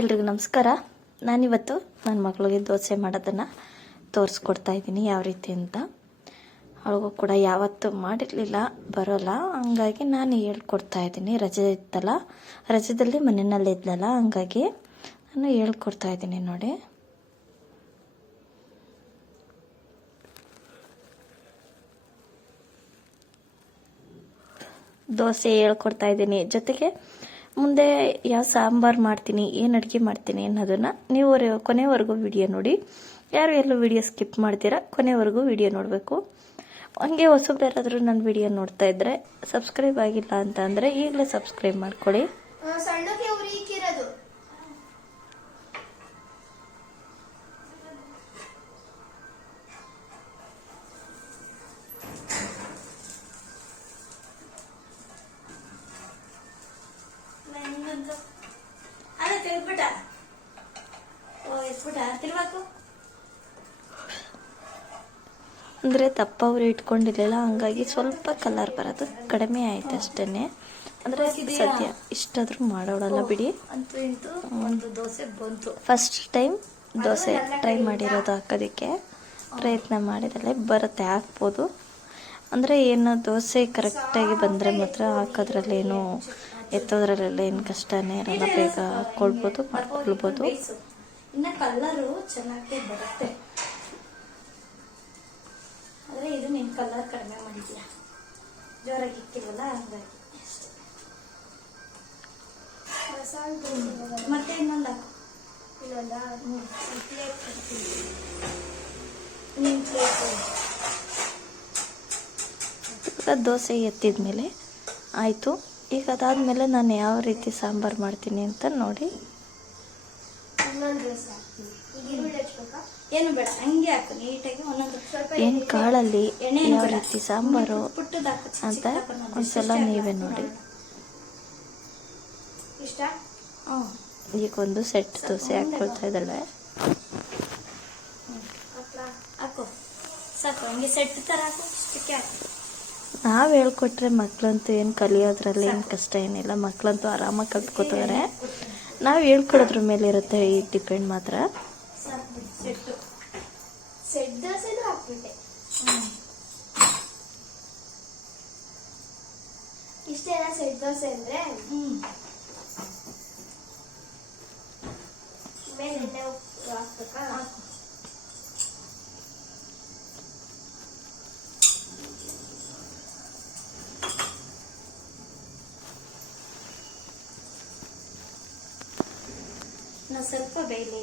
ಎಲ್ರಿಗೂ ನಮಸ್ಕಾರ. ನಾನಿವತ್ತು ನನ್ನ ಮಗಳಿಗೆ ದೋಸೆ ಮಾಡೋದನ್ನು ತೋರಿಸ್ಕೊಡ್ತಾ ಇದ್ದೀನಿ ಯಾವ ರೀತಿ ಅಂತ. ಅವಳಿಗೂ ಕೂಡ ಯಾವತ್ತೂ ಮಾಡಿರಲಿಲ್ಲ, ಬರೋಲ್ಲ, ಹಂಗಾಗಿ ನಾನು ಹೇಳ್ಕೊಡ್ತಾ ಇದ್ದೀನಿ. ರಜೆ ಇತ್ತಲ್ಲ, ರಜೆದಲ್ಲಿ ಮನೆಯಲ್ಲೇ ಇದ್ಲಲ್ಲ, ಹಂಗಾಗಿ ನಾನು ಹೇಳ್ಕೊಡ್ತಾ ಇದ್ದೀನಿ. ನೋಡಿ, ದೋಸೆ ಹೇಳ್ಕೊಡ್ತಾ ಇದ್ದೀನಿ. ಜೊತೆಗೆ ಮುಂದೆ ಯಾವ ಸಾಂಬಾರು ಮಾಡ್ತೀನಿ, ಏನು ಅಡುಗೆ ಮಾಡ್ತೀನಿ ಅನ್ನೋದನ್ನು ನೀವು ಕೊನೆವರೆಗೂ ವಿಡಿಯೋ ನೋಡಿ. ಯಾರು ಎಲ್ಲೂ ವಿಡಿಯೋ ಸ್ಕಿಪ್ ಮಾಡ್ತೀರಾ, ಕೊನೆವರೆಗೂ ವಿಡಿಯೋ ನೋಡಬೇಕು. ಹಂಗೆ ಹೊಸಬ್ರು ಯಾರಾದರೂ ನನ್ನ ವಿಡಿಯೋ ನೋಡ್ತಾ ಇದ್ದರೆ ಸಬ್ಸ್ಕ್ರೈಬ್ ಆಗಿಲ್ಲ ಅಂತ ಅಂದರೆ ಈಗಲೇ ಸಬ್ಸ್ಕ್ರೈಬ್ ಮಾಡ್ಕೊಳ್ಳಿ. ಅಂದರೆ ದಪ್ಪವ್ರು ಇಟ್ಕೊಂಡಿರಲಿಲ್ಲ, ಹಂಗಾಗಿ ಸ್ವಲ್ಪ ಕಲರ್ ಬರೋದು ಕಡಿಮೆ ಆಯ್ತು ಅಷ್ಟೇ. ಅಂದರೆ ಸದ್ಯ ಇಷ್ಟಾದರೂ ಮಾಡೋಳಲ್ಲ ಬಿಡಿ. ಒಂದು ದೋಸೆ ಬಂತು, ಫಸ್ಟ್ ಟೈಮ್ ದೋಸೆ ಟ್ರೈ ಮಾಡಿರೋದು, ಹಾಕೋದಕ್ಕೆ ಪ್ರಯತ್ನ ಮಾಡಿದಲ್ಲೇ ಬರುತ್ತೆ, ಹಾಕ್ಬೋದು. ಅಂದರೆ ಏನು ದೋಸೆ ಕರೆಕ್ಟಾಗಿ ಬಂದರೆ ಮಾತ್ರ ಹಾಕೋದ್ರಲ್ಲೇನು ಎತ್ತೋದ್ರಲ್ಲೆಲ್ಲ ಏನು ಕಷ್ಟನೇ ಇರಲ್ಲ, ಬೇಗ ಹಾಕ್ಕೊಳ್ಬೋದು, ಮಾಡ್ಕೊಳ್ಬೋದು. ಇನ್ನು ಕಲ್ಲರು ಚೆನ್ನಾಗಿ ಬರುತ್ತೆ. ಆದರೆ ಇದು ನಿನ್ನ ಕಲರ್ ಕಡಿಮೆ ಮಾಡಿದ್ಯಾ, ಜೋರಾಗಿ ಇಕ್ಕಿಲ್ವಲ್ಲ, ಹಂಗಾಗಿ ಮತ್ತೆ ಇನ್ನೊಂದು ಹಾಕು. ದೋಸೆ ಎತ್ತಿದ್ಮೇಲೆ ಆಯಿತು. ಈಗ ಅದಾದಮೇಲೆ ನಾನು ಯಾವ ರೀತಿ ಸಾಂಬಾರು ಮಾಡ್ತೀನಿ ಅಂತ ನೋಡಿ. ಏನು ಬೇಡ, ಹಂಗೆ ಹಾಕು ನೀಟಾಗಿ. ಏನು ಕಾಳಲ್ಲಿ ಯಾವ ರೀತಿ ಸಾಂಬಾರು ಅಂತ ಒಂದ್ಸಲ ನೀವೇ ನೋಡಿ. ಈಗ ಒಂದು ಸೆಟ್ ದೋಸೆ ಹಾಕ್ಕೊಳ್ತಾ ಇದ್ದಾಳೆ. ಹಾಕು ಸಾಕು, ಹಂಗೆ ಸೆಟ್ ಥರ ಹಾಕು, ಇಷ್ಟಕ್ಕೆ ಹಾಕು. ನಾವು ಹೇಳ್ಕೊಟ್ರೆ ಮಕ್ಕಳಂತೂ ಏನು ಕಲಿಯೋದ್ರಲ್ಲಿ ಏನು ಕಷ್ಟ ಏನಿಲ್ಲ, ಮಕ್ಕಳಂತೂ ಆರಾಮಾಗಿ ಕಲ್ತ್ಕೋತಾರೆ. ನಾವು ಹೇಳ್ಕೊಡೋದ್ರ ಮೇಲೆ ಇರುತ್ತೆ, ಈ ಡಿಪೆಂಡ್ ಮಾತ್ರ. ಸೆಟ್ ದೋಸೆ ಹಾಕ್ಬಿಟ್ಟೆ, ಇಷ್ಟೇನ ಸೆಟ್ ದೋಸೆ ಅಂದ್ರೆ. ಮೇಲೆ ಎಣ್ಣೆ ಹಾಕ್ಬೇಕಾ? ನಾವು ಸ್ವಲ್ಪ ಬೇಯಲಿ.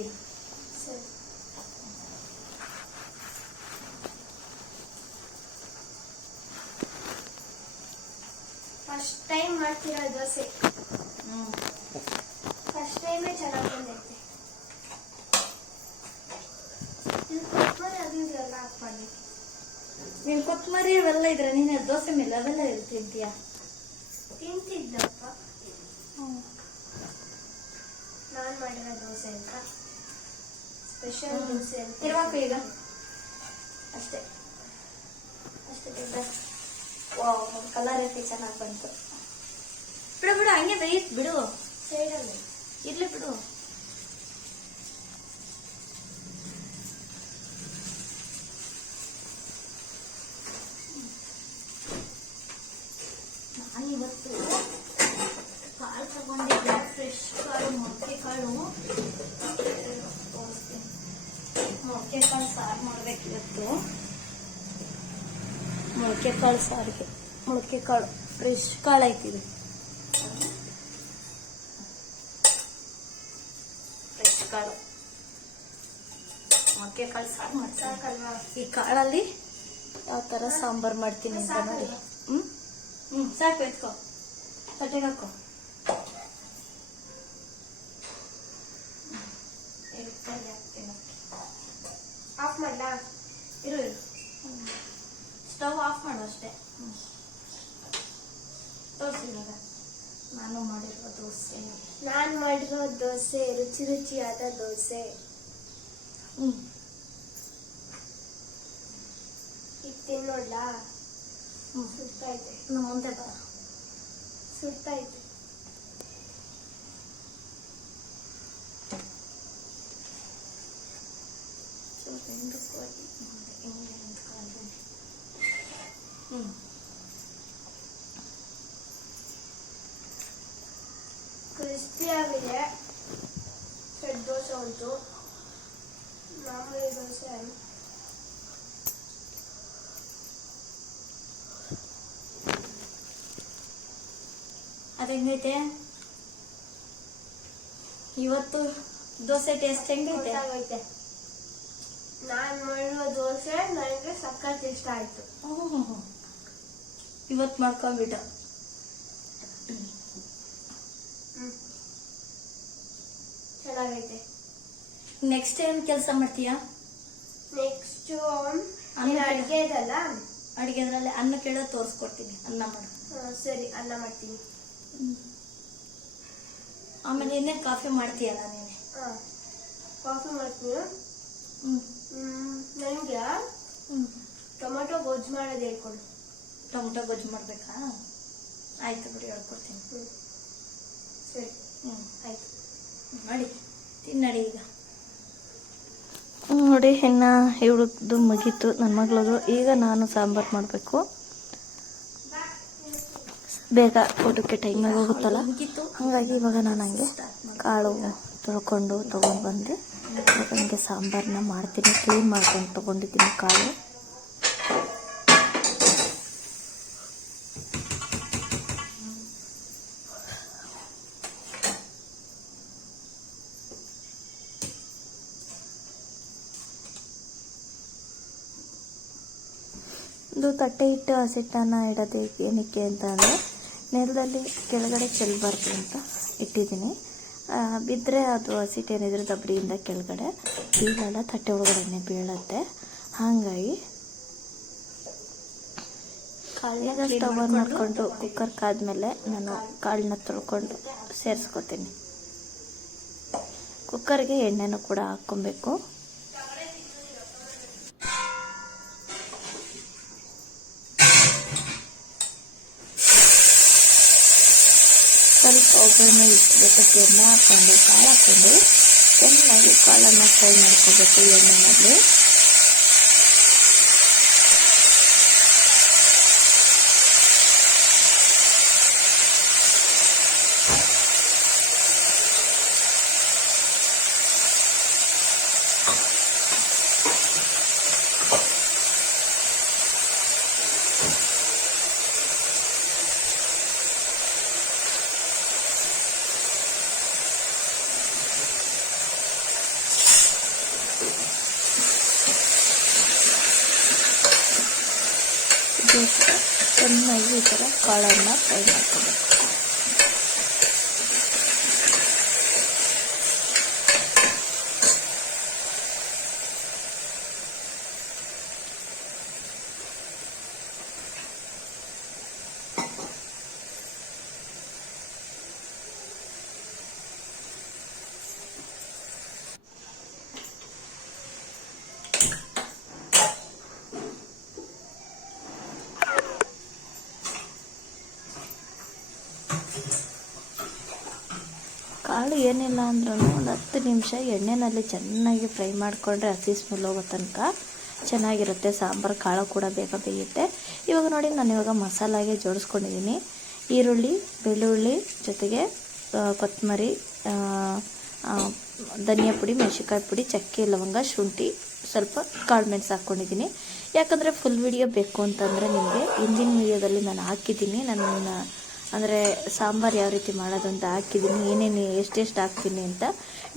ಫಸ್ಟ್ ಟೈಮ್ ಮಾಡ್ತಿರೋ ದೋಸೆ, ಫಸ್ಟ್ ಟೈಮೇ ಚೆನ್ನಾಗಿ ಬಂದೈತೆ. ಕೊತ್ತಂಬರಿ ಅದು ಇದೆಲ್ಲ ಹಾಕ್ಬಾರ್ದು. ನೀನು ಕೊತ್ತಂಬರಿ ಅವೆಲ್ಲ ಇದ್ರೆ ನೀನು ದೋಸೆ ಮೇಲೆ ಅವೆಲ್ಲ ತಿಂತೀಯಾ? ತಿಂತಿದ್ದಪ್ಪ, ನಾನು ಮಾಡಿರೋ ದೋಸೆ ಅಂತ ಸ್ಪೆಷಲ್ ದೋಸೆ ಅಂತ. ಇರುವಾಗ ಈಗ ಅಷ್ಟೇ ಅಷ್ಟೇ. ವಾವ್, ಕಲರ್ ಐತಿ, ಚೆನ್ನಾಗಿ ಬಂತು. ಬಿಡು ಬಿಡು, ಹಂಗೆ ಬೇಯಿಸ್ ಬಿಡು, ಸೈಡಲ್ಲಿ ಇರ್ಲಿ ಬಿಡು. ನಾನಿವತ್ತು ಕಾಳು ತಗೊಂಡಿದ್ದೆ, ಫ್ರೆಶ್ ಕಾಳು, ಮೊಳಕೆ ಕಾಳು. ಮೊಳಕೆ ಕಾಳು ಸಾರು ಮಾಡ್ಬೇಕು ಇವತ್ತು. ಮೊಳಕೆ ಕಾಳು ಸಾರಿಗೆ ಮೊಳಕೆ ಕಾಳು ಫ್ರೆಶ್ ಕಾಳು ಐತಿದೆ, ಫ್ರೆಶ್ ಕಾಳು ಮೊಳಕೆ ಕಾಳು ಸಾರು ಮಾಡ್ತಾಕಲ್ವಾ. ಈ ಕಾಳಲ್ಲಿ ಯಾವ ಥರ ಸಾಂಬಾರು ಮಾಡ್ತೀನಿ ಅಂತ ನೋಡಿ. ಸಾಕು, ಎತ್ಕೋ, ತಟ್ಟೆಗೆ ಹಾಕೋ. ಆಫ್ ಮಾಡ್ಲಾ? ಇರು, ಸ್ಟವ್ ಆಫ್ ಮಾಡು ಅಷ್ಟೇ. ತೋರಿಸಿ ಇವಾಗ ನಾನು ಮಾಡಿರೋ ದೋಸೆ. ನಾನು ಮಾಡಿರೋ ದೋಸೆ ರುಚಿ ರುಚಿಯಾದ ದೋಸೆ. ಈಗ ತಿನ್ನೋಡ್ಲಾ? ಸುಡ್ತೈತೆ. ಮುಂದೆ ಬರ, ಸುಡ್ತೈತೆ. ಕ್ರಿಸ್ಪಿ ಆಗಿದೆ ಸೆಟ್ ದೋಸೆ ಉಂಟು ಮಾಮೂಲಿ ದೋಸೆ ಅದು ಹೆಂಗೈತೆ ಇವತ್ತು ದೋಸೆ ಟೇಸ್ಟ್ ಹೆಂಗೈತೆ? ಗೊತ್ತಾಗೈತೆ. ನಾನು ಮಾಡುವ ದೋಸೆ ನನಗೆ ಸಖತ್ ಇಷ್ಟ ಆಯ್ತು. ಇವತ್ತು ಮಾಡ್ಕೊಂಡ್ಬಿಟ್ಟ. ಚೆನ್ನಾಗೈತೆ. ನೆಕ್ಸ್ಟ್ ಏನ್ ಕೆಲಸ ಮಾಡ್ತೀಯಾ? ನೆಕ್ಸ್ಟ್ ಅಡುಗೆ ಇದಲ್ಲ, ಅಡುಗೆದ್ರಲ್ಲಿ ಅನ್ನ ಕೇಳೋ ತೋರಿಸ್ಕೊಡ್ತೀನಿ. ಅನ್ನ ಮಾಡು. ಸರಿ, ಅನ್ನ ಮಾಡ್ತೀನಿ. ಆಮೇಲೆ ಇನ್ನೇ ಕಾಫಿ ಮಾಡ್ತೀಯಲ್ಲ ನೀನೆ? ಕಾಫಿ ಮಾಡ್ತೀನಿ. ನನಗೆ ಟೊಮೆಟೊ ಗೊಜ್ಜು ಮಾಡೋದು ಹೇಳ್ಕೊಡು. ಟೊಮೆಟೊ ಗೊಜ್ಜು ಮಾಡ್ಬೇಕಾ? ಆಯ್ತು ಬಿಡಿ, ಹೇಳ್ಕೊಡ್ತೀನಿ. ಸರಿ, ಆಯ್ತು. ಮಾಡಿ ತಿನ್ನಡಿ. ಈಗ ನೋಡಿ, ಹೆಣ್ಣ ಇವಳದ್ದು ಮುಗೀತು, ನನ್ನ ಮಗಳದು. ಈಗ ನಾನು ಸಾಂಬಾರು ಮಾಡಬೇಕು. ಬೇಗ ಊಟಕ್ಕೆ ಟೈಮಾಗಿ ಹೋಗುತ್ತಲ್ಲ, ಹಾಗಾಗಿ ಇವಾಗ ನಾನು ಹಂಗೆ ಕಾಳು ತೊಳ್ಕೊಂಡು ತೊಗೊಂಡು ಬಂದು ಹಂಗೆ ಸಾಂಬಾರನ್ನ ಮಾಡ್ತೀನಿ. ಕ್ಲೀನ್ ಮಾಡ್ಕೊಂಡು ತೊಗೊಂಡಿದ್ದೀನಿ ಕಾಳು. ಇದು ತಟ್ಟೆ ಇಟ್ಟು ಹಸಿಟ್ಟನ್ನ ಇಡೋದು ಏನಕ್ಕೆ ಅಂತ ಅಂದರೆ ನೆಲದಲ್ಲಿ ಕೆಳಗಡೆ ಚೆಲ್ಲಬಾರ್ದು ಅಂತ ಇಟ್ಟಿದ್ದೀನಿ. ಬಿದ್ದರೆ ಅದು ಹಸಿಟ್ಟು ಏನಿದ್ರೆ ದಬ್ಬಡಿಯಿಂದ ಕೆಳಗಡೆ ಬೀಳಲ್ಲ, ತಟ್ಟೆ ಒಳಗಡೆ ಬೀಳುತ್ತೆ. ಹಾಗಾಗಿ ಈಗ ಸ್ಟವ್ ಆನ್ ಮಾಡಿಕೊಂಡು ಕುಕ್ಕರ್ ಕಾದ್ಮೇಲೆ ನಾನು ಕಾಳನ್ನ ತೊಳ್ಕೊಂಡು ಸೇರಿಸ್ಕೊತೀನಿ. ಕುಕ್ಕರ್ಗೆ ಎಣ್ಣೆನೂ ಕೂಡ ಹಾಕ್ಕೊಬೇಕು. ಸ್ವಲ್ಪ ಒಗ್ಗರಣೆ ಇಟ್ಬೇಕು. ಎಣ್ಣೆ ಹಾಕ್ಕೊಂಡು ಕಾಳು ಹಾಕ್ಕೊಂಡು ಚೆನ್ನಾಗಿ ಕಾಳನ್ನು ಫ್ರೈ ಮಾಡ್ಕೋಬೇಕು ಎಣ್ಣೆನಲ್ಲಿ. ಚೆನ್ನಾಗಿ ಈ ಥರ ಕಾಳನ್ನು ಫ್ರೈ ಮಾಡ್ಕೋಬೇಕು. ಕಾಳು ಏನಿಲ್ಲ ಅಂದ್ರೂ ಒಂದು 10 ನಿಮಿಷ ಎಣ್ಣೆಯಲ್ಲಿ ಚೆನ್ನಾಗಿ ಫ್ರೈ ಮಾಡಿಕೊಂಡ್ರೆ ಹಸಿ ಸ್ಮೆಲ್ ಹೋಗೋ ತನಕ ಚೆನ್ನಾಗಿರುತ್ತೆ. ಸಾಂಬಾರು ಕಾಳು ಕೂಡ ಬೇಗ ಬೇಯುತ್ತೆ. ಇವಾಗ ನೋಡಿ, ನಾನು ಇವಾಗ ಮಸಾಲಾಗೆ ಜೋಡಿಸ್ಕೊಂಡಿದ್ದೀನಿ. ಈರುಳ್ಳಿ, ಬೆಳ್ಳುಳ್ಳಿ ಜೊತೆಗೆ ಕೊತ್ತಂಬರಿ, ಧನಿಯಾ ಪುಡಿ, ಮೆಣಸಿನ್ಕಾಯಿ ಪುಡಿ, ಚಕ್ಕೆ, ಲವಂಗ, ಶುಂಠಿ, ಸ್ವಲ್ಪ ಕಾಳು ಮೆಣಸು ಹಾಕ್ಕೊಂಡಿದ್ದೀನಿ. ಯಾಕಂದರೆ ಫುಲ್ ವಿಡಿಯೋ ಬೇಕು ಅಂತಂದರೆ ನಿಮಗೆ ಹಿಂದಿನ ವಿಡಿಯೋದಲ್ಲಿ ನಾನು ಹಾಕಿದ್ದೀನಿ. ನನ್ನ ಅಂದರೆ ಸಾಂಬಾರು ಯಾವ ರೀತಿ ಮಾಡೋದು ಅಂತ ಹಾಕಿದ್ದೀನಿ, ಏನೇನು ಎಷ್ಟೆಷ್ಟು ಹಾಕ್ತೀನಿ ಅಂತ.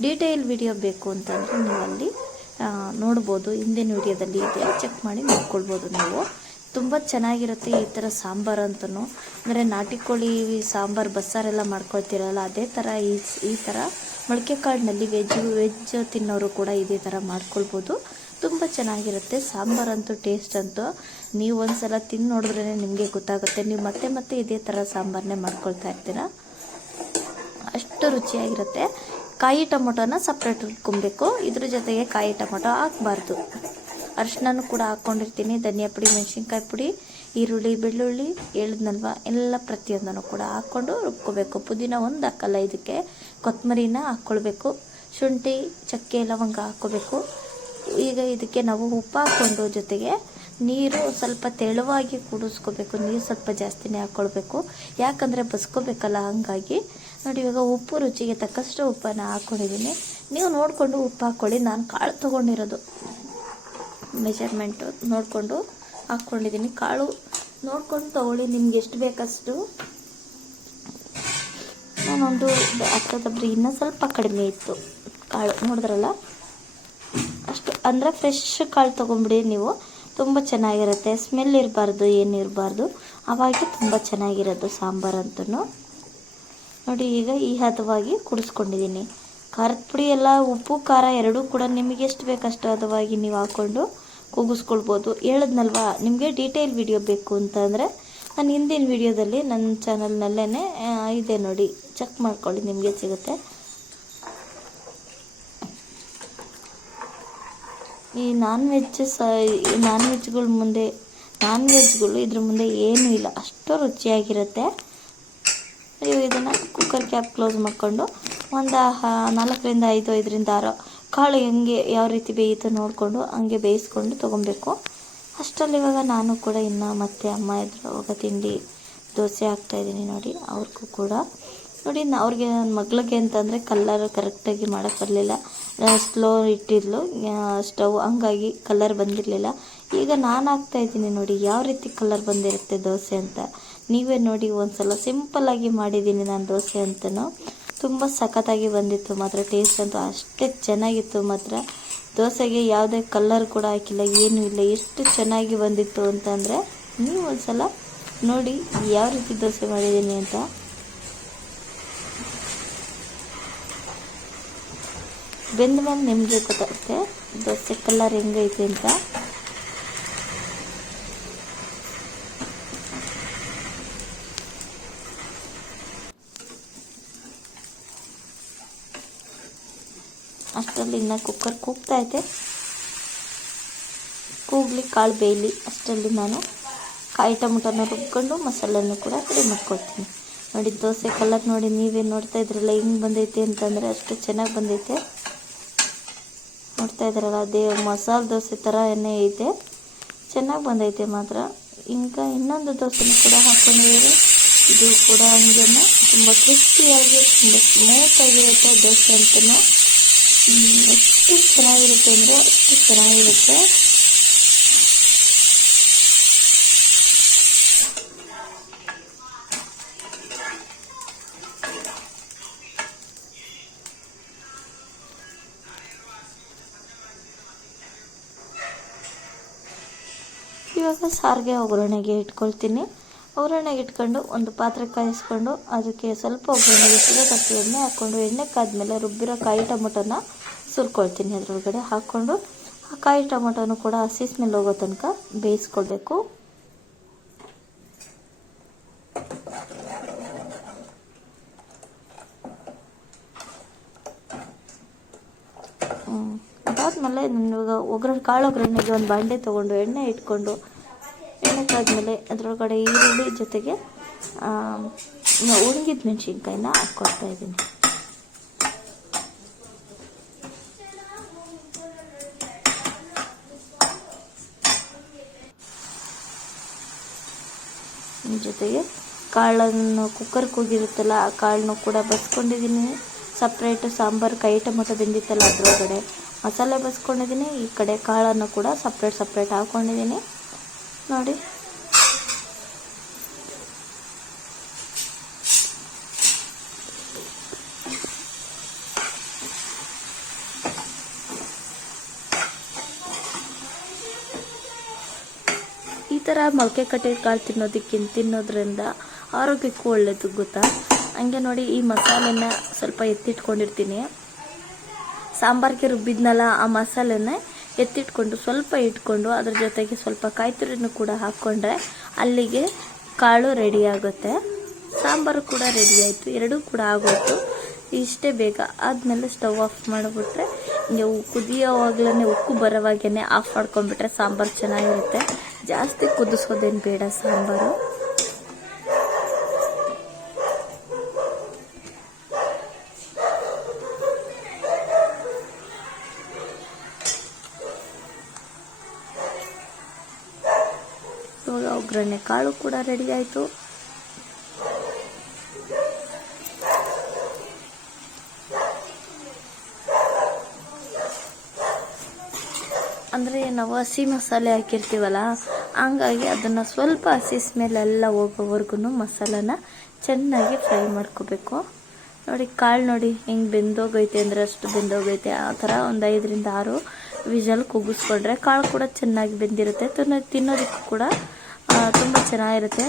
ಡೀಟೇಲ್ ವಿಡಿಯೋ ಬೇಕು ಅಂತಂದರೆ ನೀವು ಅಲ್ಲಿ ನೋಡ್ಬೋದು. ಹಿಂದಿನ ವಿಡಿಯೋದಲ್ಲಿ ಇದೆ, ಚೆಕ್ ಮಾಡಿ ನೋಡ್ಕೊಳ್ಬೋದು ನೀವು. ತುಂಬ ಚೆನ್ನಾಗಿರುತ್ತೆ ಈ ಥರ ಸಾಂಬಾರು ಅಂತಲೂ. ಅಂದರೆ ನಾಟಿ ಕೋಳಿ ಸಾಂಬಾರು ಬಸ್ಸಾರೆಲ್ಲ ಮಾಡ್ಕೊಳ್ತೀರಲ್ಲ, ಅದೇ ಥರ ಈ ಥರ ಮೊಳಕೆ ಕಾಳಿನಲ್ಲಿ ವೆಜ್ ತಿನ್ನೋರು ಕೂಡ ಇದೇ ಥರ ಮಾಡ್ಕೊಳ್ಬೋದು. ತುಂಬ ಚೆನ್ನಾಗಿರುತ್ತೆ ಸಾಂಬಾರಂತೂ. ಟೇಸ್ಟ್ ಅಂತೂ ನೀವು ಒಂದ್ಸಲ ತಿಂದು ನೋಡಿದ್ರೇ ನಿಮಗೆ ಗೊತ್ತಾಗುತ್ತೆ. ನೀವು ಮತ್ತೆ ಮತ್ತೆ ಇದೇ ಥರ ಸಾಂಬಾರನ್ನೇ ಮಾಡ್ಕೊಳ್ತಾ ಇರ್ತೀರ, ಅಷ್ಟು ರುಚಿಯಾಗಿರುತ್ತೆ. ಕಾಯಿ ಟೊಮೊಟೊನ ಸಪ್ರೇಟ್ ಇಟ್ಕೊಬೇಕು. ಇದ್ರ ಜೊತೆಗೆ ಕಾಯಿ ಟೊಮೊಟೊ ಹಾಕಬಾರ್ದು. ಅರಿಶಿನೂ ಕೂಡ ಹಾಕ್ಕೊಂಡಿರ್ತೀನಿ. ಧನಿಯಾ ಪುಡಿ, ಮೆಣಸಿನ್ಕಾಯಿ ಪುಡಿ, ಈರುಳ್ಳಿ, ಬೆಳ್ಳುಳ್ಳಿ ಹೇಳಿದ್ನಲ್ವ, ಎಲ್ಲ ಪ್ರತಿಯೊಂದನ್ನು ಕೂಡ ಹಾಕ್ಕೊಂಡು ರುಬ್ಕೋಬೇಕು. ಪುದೀನ ಒಂದು ಹಾಕಲ್ಲ ಇದಕ್ಕೆ, ಕೊತ್ತಂಬರಿನ ಹಾಕ್ಕೊಳ್ಬೇಕು. ಶುಂಠಿ, ಚಕ್ಕೆ, ಲವಂಗ ಹಾಕ್ಕೋಬೇಕು. ಈಗ ಇದಕ್ಕೆ ನಾವು ಉಪ್ಪು ಹಾಕ್ಕೊಂಡು ಜೊತೆಗೆ ನೀರು ಸ್ವಲ್ಪ ತೆಳುವಾಗಿ ಕುಡಿಸ್ಕೋಬೇಕು. ನೀರು ಸ್ವಲ್ಪ ಜಾಸ್ತಿನೇ ಹಾಕ್ಕೊಳ್ಬೇಕು, ಯಾಕಂದರೆ ಬಸ್ಕೋಬೇಕಲ್ಲ. ಹಾಗಾಗಿ ನೋಡಿ, ಇವಾಗ ಉಪ್ಪು ರುಚಿಗೆ ತಕ್ಕಷ್ಟು ಉಪ್ಪನ್ನು ಹಾಕ್ಕೊಂಡಿದ್ದೀನಿ. ನೀವು ನೋಡಿಕೊಂಡು ಉಪ್ಪು ಹಾಕ್ಕೊಳ್ಳಿ. ನಾನು ಕಾಳು ತೊಗೊಂಡಿರೋದು ಮೆಜರ್ಮೆಂಟು ನೋಡಿಕೊಂಡು ಹಾಕ್ಕೊಂಡಿದ್ದೀನಿ. ಕಾಳು ನೋಡ್ಕೊಂಡು ತೊಗೊಳ್ಳಿ, ನಿಮ್ಗೆ ಎಷ್ಟು ಬೇಕಷ್ಟು. ನಾನೊಂದು ಅರ್ಧ ದಬ್ರಿ ಇನ್ನೂ ಸ್ವಲ್ಪ ಕಡಿಮೆ ಇತ್ತು ಕಾಳು, ನೋಡಿದ್ರಲ್ಲ ಅಷ್ಟು. ಅಂದರೆ ಫ್ರೆಶ್ ಕಾಳು ತೊಗೊಂಬಿಡಿ ನೀವು, ತುಂಬ ಚೆನ್ನಾಗಿರುತ್ತೆ. ಸ್ಮೆಲ್ ಇರಬಾರ್ದು, ಏನಿರಬಾರ್ದು, ಅವಾಗೆ ತುಂಬ ಚೆನ್ನಾಗಿರೋದು ಸಾಂಬಾರಂತೂ. ನೋಡಿ, ಈಗ ಈ ಹದವಾಗಿ ಕುಡಿಸ್ಕೊಂಡಿದ್ದೀನಿ. ಖಾರದ ಪುಡಿ ಎಲ್ಲ, ಉಪ್ಪು ಖಾರ ಎರಡೂ ಕೂಡ ನಿಮಗೆ ಎಷ್ಟು ಬೇಕಷ್ಟು ಹದವಾಗಿ ನೀವು ಹಾಕ್ಕೊಂಡು ಕೂಗಿಸ್ಕೊಳ್ಬೋದು. ಹೇಳಿದ್ನಲ್ವಾ, ನಿಮಗೆ ಡೀಟೇಲ್ ವಿಡಿಯೋ ಬೇಕು ಅಂತಂದರೆ ನಾನು ಹಿಂದಿನ ವಿಡಿಯೋದಲ್ಲಿ ನನ್ನ ಚಾನಲ್ನಲ್ಲೇ ಇದೆ ನೋಡಿ, ಚೆಕ್ ಮಾಡ್ಕೊಳ್ಳಿ, ನಿಮಗೆ ಸಿಗುತ್ತೆ. ಈ ನಾನ್ ವೆಜ್ಗಳು ಇದ್ರ ಮುಂದೆ ಏನೂ ಇಲ್ಲ, ಅಷ್ಟು ರುಚಿಯಾಗಿರುತ್ತೆ. ನೀವು ಇದನ್ನು ಕುಕ್ಕರ್ ಕ್ಯಾಪ್ ಕ್ಲೋಸ್ ಮಾಡಿಕೊಂಡು ಒಂದು 4ರಿಂದ 5, 5ರಿಂದ 6 ಕಾಳು ಹೆಂಗೆ ಯಾವ ರೀತಿ ಬೇಯುತ್ತೋ ನೋಡಿಕೊಂಡು ಹಂಗೆ ಬೇಯಿಸ್ಕೊಂಡು ತೊಗೊಬೇಕು. ಅಷ್ಟರಲ್ಲಿ ಇವಾಗ ನಾನು ಕೂಡ ಇನ್ನು ಮತ್ತೆ ಅಮ್ಮ ಇದ್ರು, ಅವಾಗ ತಿಂಡಿ ದೋಸೆ ಹಾಕ್ತಾಯಿದ್ದೀನಿ ನೋಡಿ. ಅವ್ರಿಗೂ ಕೂಡ ನೋಡಿ, ಅವ್ರಿಗೆ ನನ್ನ ಮಗಳಿಗೆ ಅಂತಂದರೆ ಕಲ್ಲರ್ ಕರೆಕ್ಟಾಗಿ ಮಾಡೋಕ್ಕೆ ಬರಲಿಲ್ಲ. ಸ್ಲೋ ಇಟ್ಟಿದ್ಲು ಸ್ಟವ್, ಹಂಗಾಗಿ ಕಲರ್ ಬಂದಿರಲಿಲ್ಲ. ಈಗ ನಾನು ಹಾಕ್ತಾಯಿದ್ದೀನಿ ನೋಡಿ ಯಾವ ರೀತಿ ಕಲರ್ ಬಂದಿರುತ್ತೆ ದೋಸೆ ಅಂತ. ನೀವೇ ನೋಡಿ, ಒಂದು ಸಲ ಸಿಂಪಲ್ಲಾಗಿ ಮಾಡಿದ್ದೀನಿ ನಾನು ದೋಸೆ ಅಂತಲೂ. ತುಂಬ ಸಖತ್ತಾಗಿ ಬಂದಿತ್ತು ಮಾತ್ರ. ಟೇಸ್ಟ್ ಅಂತೂ ಅಷ್ಟೇ ಚೆನ್ನಾಗಿತ್ತು ಮಾತ್ರ. ದೋಸೆಗೆ ಯಾವುದೇ ಕಲರ್ ಕೂಡ ಹಾಕಿಲ್ಲ, ಏನೂ ಇಲ್ಲ, ಎಷ್ಟು ಚೆನ್ನಾಗಿ ಬಂದಿತ್ತು ಅಂತಂದರೆ ನೀವು ಒಂದು ಸಲ ನೋಡಿ ಯಾವ ರೀತಿ ದೋಸೆ ಮಾಡಿದ್ದೀನಿ ಅಂತ. ಬೆಂದ ಮೇಲೆ ನಿಮಗೆ ಗೊತ್ತಾಗುತ್ತೆ ದೋಸೆ ಕಲರ್ ಹೆಂಗೈತೆ ಅಂತ. ಅಷ್ಟರಲ್ಲಿ ಇನ್ನು ಕುಕ್ಕರ್ ಕೂಗ್ತೈತೆ, ಕೂಗ್ಲಿ, ಕಾಳು ಬೇಯಲಿ. ಅಷ್ಟರಲ್ಲಿ ನಾನು ಕಾಯಿ ಟೊಮೊಟೊನ ರುಬ್ಕೊಂಡು ಮಸಾಲನ್ನು ಕೂಡ ರೆಡಿ ಮಾಡ್ಕೊಳ್ತೀನಿ. ನೋಡಿ, ದೋಸೆ ಕಲರ್ ನೋಡಿ, ನೀವೇ ನೋಡ್ತಾ ಇದ್ರಲ್ಲ ಹೆಂಗೆ ಬಂದೈತೆ ಅಂತಂದರೆ ಅಷ್ಟು ಚೆನ್ನಾಗಿ ಬಂದೈತೆ. ನೋಡ್ತಾ ಇದ್ರಲ್ಲ, ಅದೇ ಮಸಾಲೆ ದೋಸೆ ಥರ ಏನೇ ಐತೆ, ಚೆನ್ನಾಗಿ ಬಂದೈತೆ ಮಾತ್ರ. ಈಗ ಇನ್ನೊಂದು ದೋಸೆನೂ ಕೂಡ ಹಾಕ್ಕೊಂಡಿದ್ದೀವಿ. ಇದು ಕೂಡ ಹಂಗೆ ತುಂಬ ಕ್ರಿಸ್ಪಿಯಾಗಿ ತುಂಬ ಸ್ಮೂತಾಗಿರುತ್ತೆ ದೋಸೆ ಅಂತಲೂ. ಎಷ್ಟು ಚೆನ್ನಾಗಿರುತ್ತೆ ಅಂದರೆ ಅಷ್ಟು ಚೆನ್ನಾಗಿರುತ್ತೆ. ಇವಾಗ ಸಾರಿಗೆ ಒಗ್ಗರಣೆಗೆ ಇಟ್ಕೊಳ್ತೀನಿ. ಒಗ್ಗರಣೆಗೆ ಇಟ್ಕೊಂಡು ಒಂದು ಪಾತ್ರೆ ಕಾಯಿಸ್ಕೊಂಡು ಅದಕ್ಕೆ ಸ್ವಲ್ಪ ಒಗ್ಗರಣೆಗೆ ಸಿಗೋದಕ್ಕೆ ಎಣ್ಣೆ ಹಾಕ್ಕೊಂಡು, ಎಣ್ಣೆ ಕಾದ್ಮೇಲೆ ರುಬ್ಬಿರೋ ಕಾಯಿ ಟೊಮೊಟೊನ ಸುರ್ಕೊಳ್ತೀನಿ. ಅದರೊಳಗಡೆ ಹಾಕ್ಕೊಂಡು ಆ ಕಾಯಿ ಟೊಮೊಟೊನು ಕೂಡ ಹಸಿ ಸ್ಮೆಲ್ ಹೋಗೋ ತನಕ ಬೇಯಿಸ್ಕೊಳ್ಬೇಕು. ಅದಾದಮೇಲೆ ಇವಾಗ ಕಾಳು ಒಗ್ಗರಣೆಗೆ ಒಂದು ಬಾಂಡೆ ತೊಗೊಂಡು ಎಣ್ಣೆ ಇಟ್ಕೊಂಡು, ಎಣ್ಣೆ ಕಾದ್ಮೇಲೆ ಅದರೊಳಗಡೆ ಈರುಳ್ಳಿ ಜೊತೆಗೆ ಒಣಗಿದ ಮೆಣಸಿನ್ಕಾಯಿನ ಹಾಕ್ಕೊಳ್ತಾ ಇದ್ದೀನಿ. ಜೊತೆಗೆ ಕಾಳನ್ನು ಕುಕ್ಕರ್ ಕೂಗಿರುತ್ತಲ್ಲ, ಆ ಕಾಳನ್ನು ಕೂಡ ಬಸ್ಕೊಂಡಿದ್ದೀನಿ. ಸಪ್ರೇಟು ಸಾಂಬಾರು ಕಾಯಿ ಟೊಮೊಟೊ ಬೆಂದಿತ್ತಲ್ಲ ಅದರೊಳಗಡೆ ಮಸಾಲೆ ಬಸ್ಕೊಂಡಿದ್ದೀನಿ. ಈ ಕಡೆ ಕಾಳನ್ನು ಕೂಡ ಸಪ್ರೇಟ್ ಹಾಕ್ಕೊಂಡಿದ್ದೀನಿ ನೋಡಿ. ಈ ಥರ ಮೊಳಕೆ ಕಟ್ಟಿದ ಕಾಳು ತಿನ್ನೋದ್ರಿಂದ ಆರೋಗ್ಯಕ್ಕೂ ಒಳ್ಳೆಯದು ಗೊತ್ತಾ. ಹಂಗೆ ನೋಡಿ, ಈ ಮಸಾಲೆನ ಸ್ವಲ್ಪ ಎತ್ತಿಟ್ಕೊಂಡಿರ್ತೀನಿ. ಸಾಂಬಾರಿಗೆ ರುಬ್ಬಿದ್ನಲ್ಲ ಆ ಮಸಾಲೆನ ಎತ್ತಿಟ್ಕೊಂಡು ಸ್ವಲ್ಪ ಇಟ್ಕೊಂಡು ಅದ್ರ ಜೊತೆಗೆ ಸ್ವಲ್ಪ ಕಾಯಿ ತುರಿನೂ ಕೂಡ ಹಾಕ್ಕೊಂಡ್ರೆ ಅಲ್ಲಿಗೆ ಕಾಳು ರೆಡಿ ಆಗುತ್ತೆ. ಸಾಂಬಾರು ಕೂಡ ರೆಡಿ ಆಯಿತು, ಎರಡೂ ಕೂಡ ಆಗೋಯ್ತು. ಇಷ್ಟೇ ಬೇಗ. ಆದಮೇಲೆ ಸ್ಟವ್ ಆಫ್ ಮಾಡಿಬಿಟ್ರೆ, ಹಿಂಗೆ ಕುದಿಯೋವಾಗ್ಲೇ ಉಕ್ಕು ಬರೋವಾಗೇ ಆಫ್ ಮಾಡ್ಕೊಂಡ್ಬಿಟ್ರೆ ಸಾಂಬಾರು ಚೆನ್ನಾಗಿರುತ್ತೆ. ಜಾಸ್ತಿ ಕುದಿಸೋದೇನು ಬೇಡ ಸಾಂಬಾರು. ಒಗ್ಗರಣೆ ಕಾಳು ಕೂಡ ರೆಡಿ ಆಯಿತು. ಅಂದರೆ ನಾವು ಹಸಿ ಮಸಾಲೆ ಹಾಕಿರ್ತೀವಲ್ಲ, ಹಂಗಾಗಿ ಅದನ್ನು ಸ್ವಲ್ಪ ಹಸಿ ಸ್ಮೆಲ್ಲೆಲ್ಲ ಹೋಗೋವರೆಗೂ ಮಸಾಲಾನ ಚೆನ್ನಾಗಿ ಫ್ರೈ ಮಾಡ್ಕೋಬೇಕು. ನೋಡಿ ಕಾಳು ನೋಡಿ ಹೆಂಗೆ ಬೆಂದೋಗೈತೆ ಅಂದರೆ ಅಷ್ಟು ಬೆಂದೋಗೈತೆ. ಆ ಥರ ಒಂದು 5ರಿಂದ 6 ವಿಷಲ್ ಕೂಗಿಸ್ಕೊಂಡ್ರೆ ಕಾಳು ಕೂಡ ಚೆನ್ನಾಗಿ ಬೆಂದಿರುತ್ತೆ. ತಿನ್ನೋದಕ್ಕೂ ಕೂಡ ತುಂಬ ಚೆನ್ನಾಗಿರುತ್ತೆ.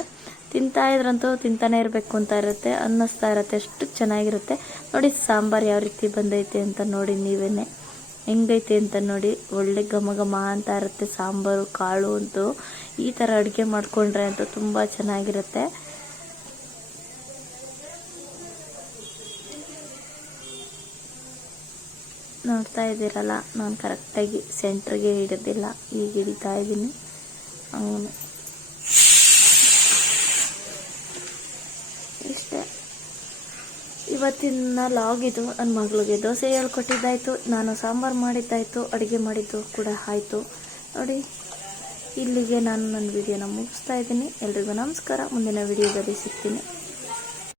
ತಿಂತಾ ಇದ್ರಂತೂ ತಿಂತಾನೆ ಇರಬೇಕು ಅಂತ ಇರುತ್ತೆ, ಅನ್ನಿಸ್ತಾ ಇರುತ್ತೆ, ಅಷ್ಟು ಚೆನ್ನಾಗಿರುತ್ತೆ. ನೋಡಿ ಸಾಂಬಾರು ಯಾವ ರೀತಿ ಬಂದೈತೆ ಅಂತ ನೋಡಿ, ನೀವೇ ಹೆಂಗೈತೆ ಅಂತ ನೋಡಿ. ಒಳ್ಳೆ ಘಮ ಘಮ ಅಂತ ಇರುತ್ತೆ ಸಾಂಬಾರು ಕಾಳು ಅಂತೂ. ಈ ಥರ ಅಡುಗೆ ಮಾಡಿಕೊಂಡ್ರೆ ಅಂತೂ ತುಂಬ ಚೆನ್ನಾಗಿರುತ್ತೆ. ನೋಡ್ತಾ ಇದ್ದೀರಲ್ಲ, ನಾನು ಕರೆಕ್ಟಾಗಿ ಸೆಂಟ್ರಿಗೆ ಹಿಡಿದಿಲ್ಲ, ಈಗ ಹಿಡಿತಾ ಇದ್ದೀನಿ. ಇಷ್ಟೇ ಇವತ್ತಿನ ಲಾಗ್ ಇದು. ನನ್ನ ಮಗಳಿಗೆ ದೋಸೆ ಹೇಳ್ಕೊಟ್ಟಿದ್ದಾಯಿತು, ನಾನು ಸಾಂಬಾರು ಮಾಡಿದ್ದಾಯಿತು, ಅಡುಗೆ ಮಾಡಿದ್ದು ಕೂಡ ಆಯಿತು. ನೋಡಿ ಇಲ್ಲಿಗೆ ನಾನು ನನ್ನ ವಿಡಿಯೋನ ಮುಗಿಸ್ತಾ ಇದ್ದೀನಿ. ಎಲ್ರಿಗೂ ನಮಸ್ಕಾರ. ಮುಂದಿನ ವಿಡಿಯೋದಲ್ಲಿ ಸಿಗ್ತೀನಿ.